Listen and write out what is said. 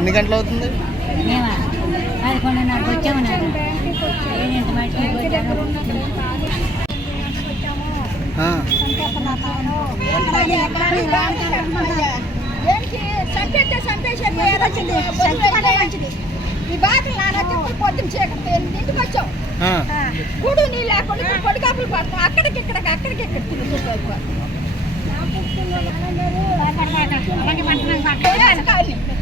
ఎన్ని గంటలు అవుతుంది మేమా పదకొండున్నరకు వచ్చాము నాన్న ఏడింటి ఈ బాటలు నాన్న పొద్దున చీకటి ఇంటికి వచ్చాం ఆ. కూడు నీ లేకుండా పొడికాపులు పడతాం అక్కడికి ఇక్కడికి అక్కడికి ఇక్కడ తిరుగుతుంది.